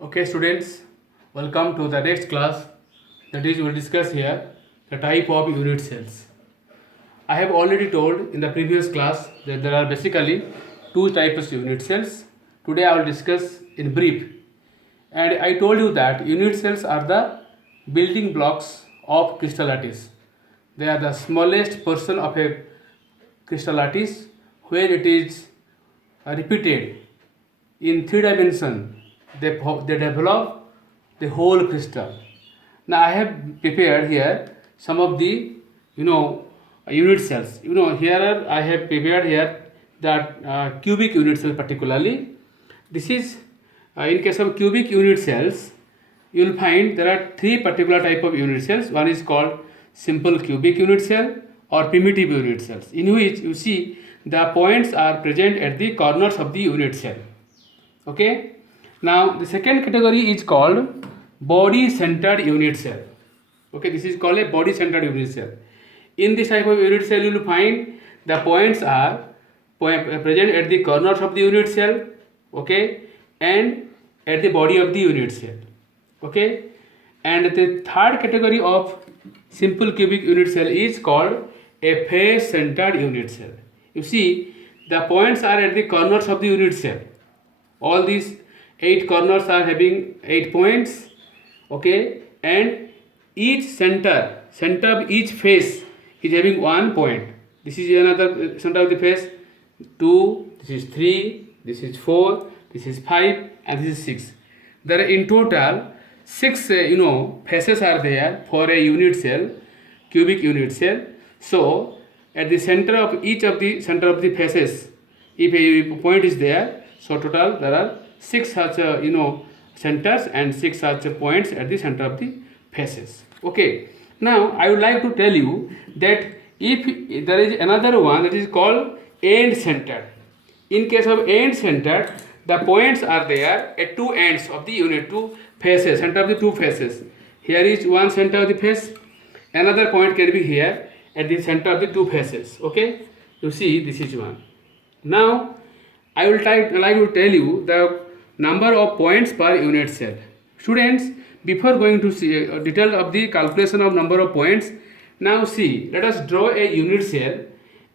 Okay, students, welcome to the next class. That is, we will discuss here the type of unit cells. I have already told in the previous class that there are basically two types of unit cells. Today, I will discuss in brief. And I told you that unit cells are the building blocks of crystal lattice. They are the smallest portion of a crystal lattice where it is repeated in three dimension. They develop the whole crystal. Now I have prepared here some of the unit cells. Here I have prepared here that cubic unit cell particularly. This is in case of cubic unit cells, you will find there are three particular type of unit cells. One is called simple cubic unit cell or primitive unit cells, in which you see the points are present at the corners of the unit cell. Okay. Now the second category is called body centered unit cell. Okay, this is called a body centered unit cell. In this type of unit cell, you will find the points are present at the corners of the unit cell. Okay, and at the body of the unit cell. Okay, and the third category of simple cubic unit cell is called a face centered unit cell. You see, the points are at the corners of the unit cell. All these 8 corners are having 8 points. Okay, and each center of each face is having 1 point. This is another center of the face, 2, this is 3, this is 4, this is 5, and this is 6. There are in total 6 faces are there for a unit cell, cubic unit cell. So at the center of each of the faces, if a point is there, so total there are 6 such centers and 6 such points at the center of the faces. Okay, now I would like to tell you that if there is another one that is called end centered. In case of end centered, the points are there at two ends of the unit, two faces, center of the two faces. Here is one center of the face, another point can be here at the center of the two faces. Okay, you see this is one. Now I will like to tell you the number of points per unit cell. Students, before going to see detail of the calculation of number of points, now see, let us draw a unit cell,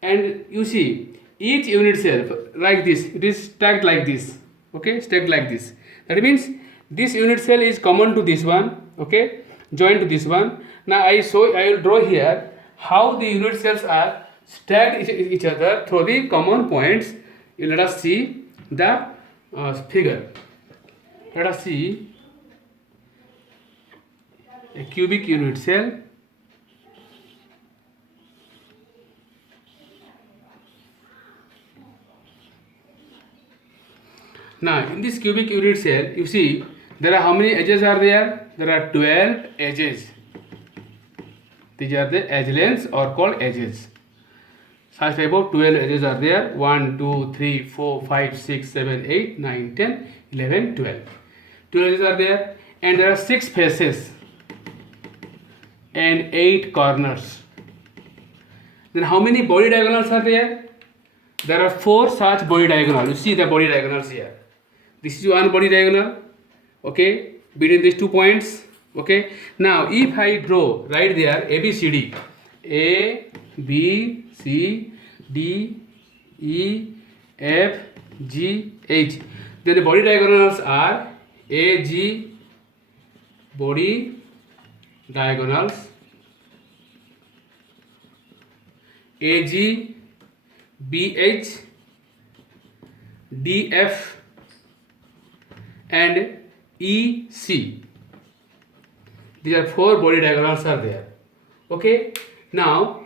and you see each unit cell like this, it is stacked like this. Okay, stacked like this. That means this unit cell is common to this one. Okay, joined to this one. Now I will draw here how the unit cells are stacked each other through the common points. Let us see the figure. Let us see a cubic unit cell. Now in this cubic unit cell, you see there are how many edges are there? There are 12 edges. These are the edge lengths or called edges. Such type of 12 edges are there. 1, 2, 3, 4, 5, 6, 7, 8, 9, 10, 11, 12. 12 edges are there, and there are 6 faces and 8 corners. Then how many body diagonals are there? There are 4 such body diagonals. You see the body diagonals here. This is one body diagonal. Okay, between these 2 points. Okay, now if I draw right there A B C D, A B C D E F G H, then the body diagonals are A G body diagonals, A G B H D F and E C. These are 4 body diagonals are there. Okay, now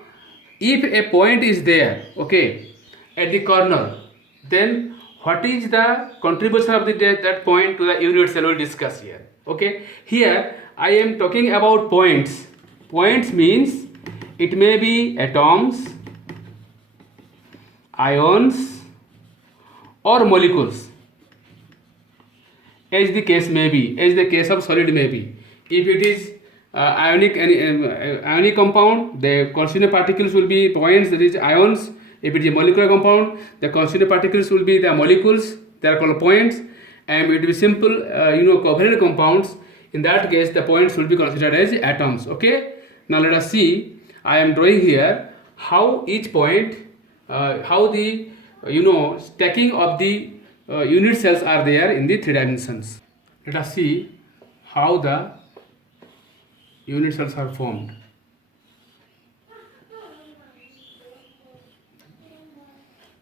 if a point is there, okay, at the corner, then what is the contribution of that point to the unit cell? We'll discuss here. Okay, here I am talking about points. Points means it may be atoms, ions, or molecules, as the case may be, as the case of solid may be. If it is ionic compound, the constituent particles will be points, that is ions. If it is a molecular compound, the constituent particles will be the molecules, they are called points. and it will be simple covalent compounds. In that case, the points will be considered as atoms. Okay, now let us see. I am drawing here how each point, how the stacking of the unit cells are there in the 3 dimensions. Let us see how the unit cells are formed.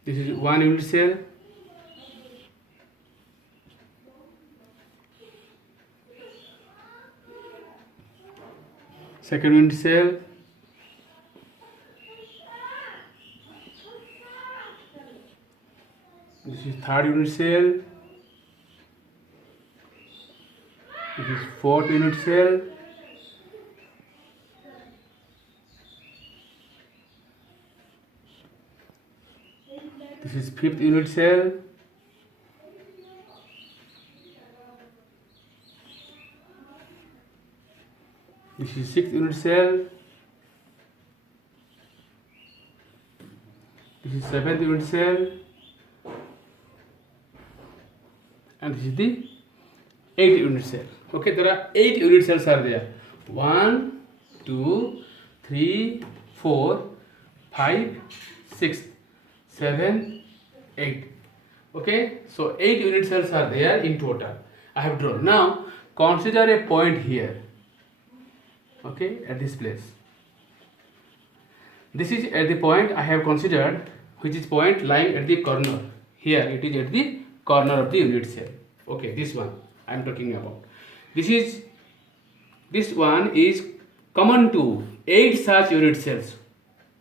This is one unit cell. Second unit cell. This is third unit cell. This is fourth unit cell. This is fifth unit cell. This is sixth unit cell. This is seventh unit cell. And this is the 8th unit cell. Okay, there are 8 unit cells are there. 1, 2, 3, 4, 5, 6, 7, 8. Okay, so 8 unit cells are there in total. I have drawn. Now consider a point here. Okay, at this place. This is at the point I have considered, which is point lying at the corner. Here it is at the corner of the unit cell. Okay, this one I am talking about. This one is common to 8 such unit cells.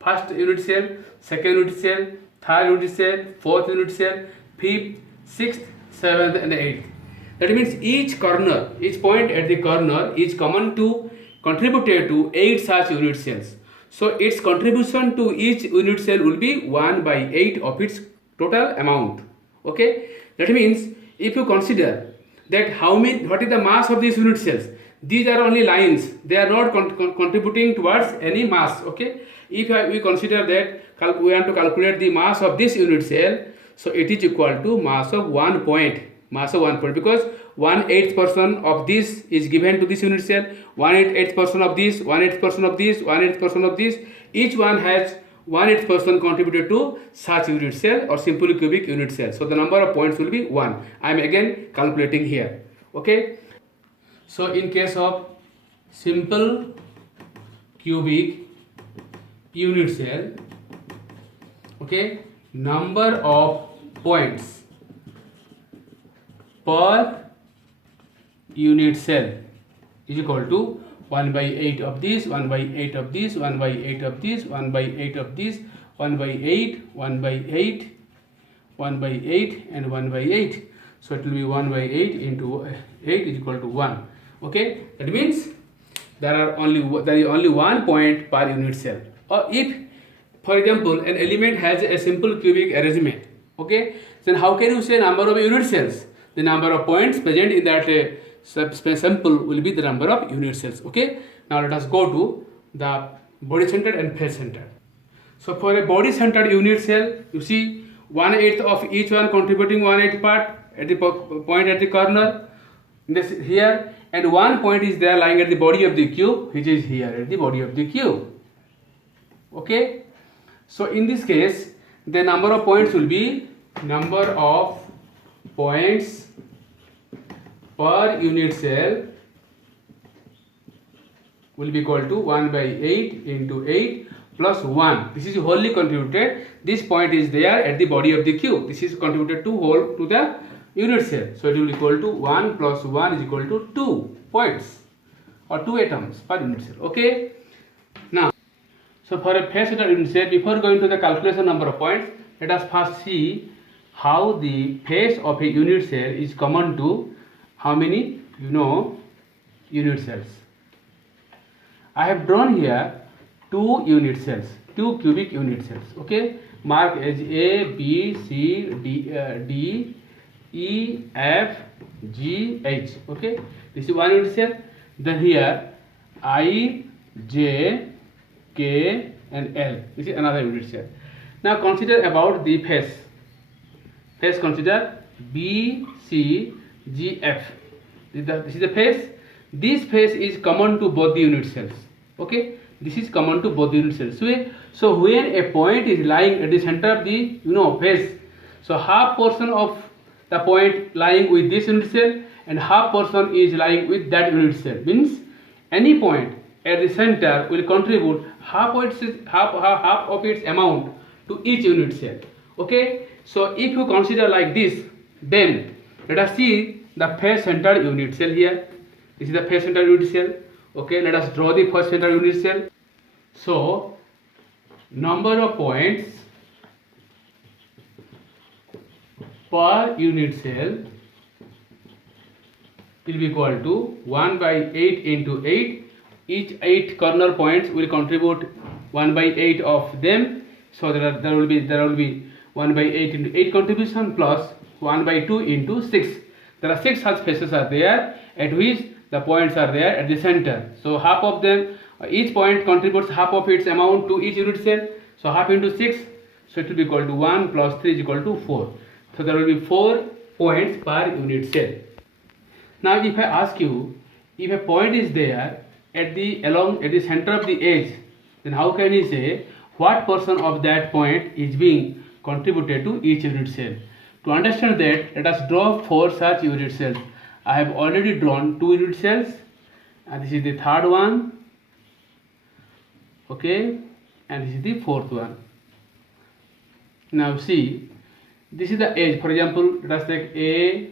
First unit cell, second unit cell, third unit cell, fourth unit cell, fifth, sixth, seventh, and eighth. That means each corner, each point at the corner is common to contributed to 8 such unit cells. So its contribution to each unit cell will be 1 by 8 of its total amount. Okay, that means if you consider that what is the mass of these unit cells, these are only lines, they are not contributing towards any mass. Okay, if we consider that we want to calculate the mass of this unit cell, so it is equal to mass of 1 point, because 1/8 portion of this is given to this unit cell, 1/8 portion of this, 1/8 portion of this, 1/8 portion of this. Each one has 1/8 portion contributed to such unit cell or simple cubic unit cell. So the number of points will be 1. I am again calculating here. Okay. So in case of simple cubic unit cell, okay, number of points per unit cell is equal to 1 by 8 of this, 1 by 8 of this, 1 by 8 of this, 1 by 8 of this, 1 by 8, 1 by 8, 1 by 8, and 1 by 8. So it will be 1 by 8 into 8 is equal to 1. Okay, that means there is only 1 point per unit cell. Or if, for example, an element has a simple cubic arrangement, okay, then how can you say number of unit cells? The number of points present in that sample will be the number of unit cells. Okay, now let us go to the body centered and face centered. So for a body centered unit cell, you see 1/8 of each one contributing 1/8 part at the point at the corner, this here, and 1 point is there lying at the body of the cube, which is here at the body of the cube. Okay, so in this case the number of points will be number of points per unit cell will be equal to 1 by 8 into 8 plus 1. This is wholly contributed. This point is there at the body of the cube. This is contributed to the unit cell. So it will be equal to 1 plus 1 is equal to 2 points or 2 atoms per unit cell. Okay. Now, so for a face centered unit cell, before going to the calculation number of points, let us first see how the face of a unit cell is common to how many unit cells. I have drawn here 2 unit cells, 2 cubic unit cells. Okay, mark as A, B, C, D, E, F, G, H. Okay, this is one unit cell. Then here I, J, K, and L. This is another unit cell. Now consider about the face. Face consider B, C, GF. This is the face. This face is common to both the unit cells. Okay, this is common to both the unit cells. So when a point is lying at the center of the face, so half portion of the point lying with this unit cell and half portion is lying with that unit cell. Means any point at the center will contribute half of its amount to each unit cell. Okay, so if you consider like this, then let us see the face centered unit cell here. This is the face centered unit cell. Okay, let us draw the face centered unit cell. So number of points per unit cell will be equal to 1 by 8 into 8. Each 8 corner points will contribute 1 by 8 of them. So there will be 1 by 8 into 8 contribution plus 1 by 2 into 6. There are 6 such faces are there at which the points are there at the center. So half of them, each point contributes half of its amount to each unit cell. So half into 6, so it will be equal to 1 plus 3 is equal to 4. So there will be 4 points per unit cell. Now if I ask you, if a point is there at the center of the edge, then how can you say what portion of that point is being contributed to each unit cell? To understand that, let us draw 4 such unit cells. I have already drawn 2 unit cells, and this is the third one. Okay, and this is the fourth one. Now see, this is the edge. For example, let us take A,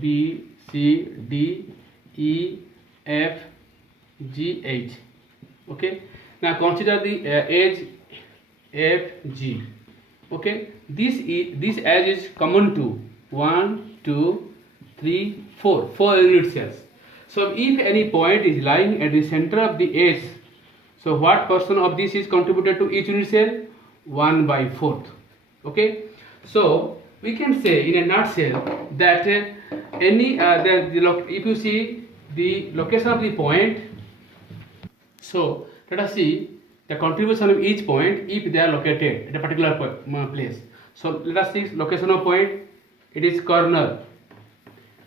B, C, D, E, F, G, H. Okay, now consider the edge F, G. Okay, this edge is common to 1, 2, 3, 4 unit cells. So if any point is lying at the center of the edge, so what portion of this is contributed to each unit cell? 1 by 4th. Okay, so we can say in a nutshell that if you see the location of the point, so let us see the contribution of each point if they are located at a particular place. So let us see location of point. It is corner.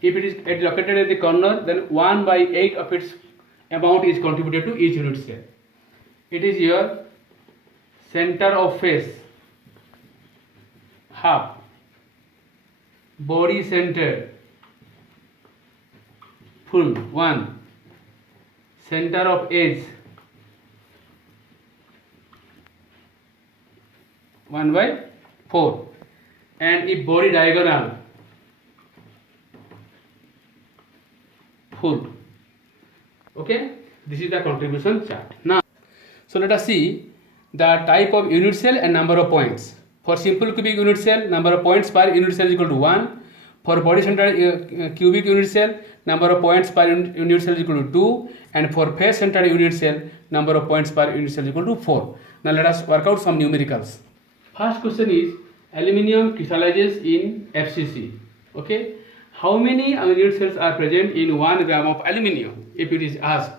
If it is located at the corner, then 1 by 8 of its amount is contributed to each unit cell. It is your center of face, half, body centered, full 1, center of edge 1 by 4, and if body diagonal, full. Okay, this is the contribution chart. Now, so let us see the type of unit cell and number of points. For simple cubic unit cell, number of points per unit cell is equal to 1. For body centered cubic unit cell, number of points per unit cell is equal to 2. And for face centered unit cell, number of points per unit cell is equal to 4. Now let us work out some numericals. First question is aluminium crystallizes in FCC. Okay, how many unit cells are present in 1 gram of aluminium if it is asked?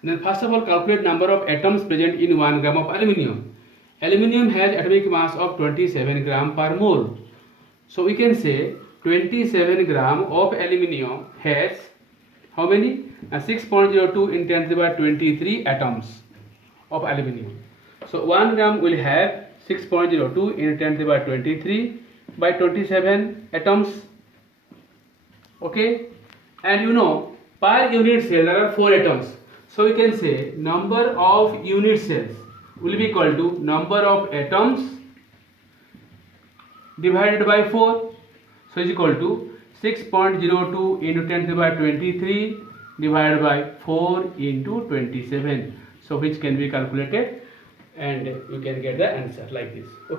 Then first of all, calculate number of atoms present in 1 gram of aluminium. Aluminium has atomic mass of 27 gram per mole. So we can say 27 gram of aluminium has how many? 6.02 in 10 to the power 23 atoms of aluminium. So 1 gram will have 6.02 in 10 to the power 23 by 27 atoms. Okay, and per unit cell there are 4 atoms. So we can say number of unit cells will be equal to number of atoms divided by 4. So is equal to 6.02 into 10 to the power 23 divided by 4 into 27. So which can be calculated and you can get the answer like this. Okay.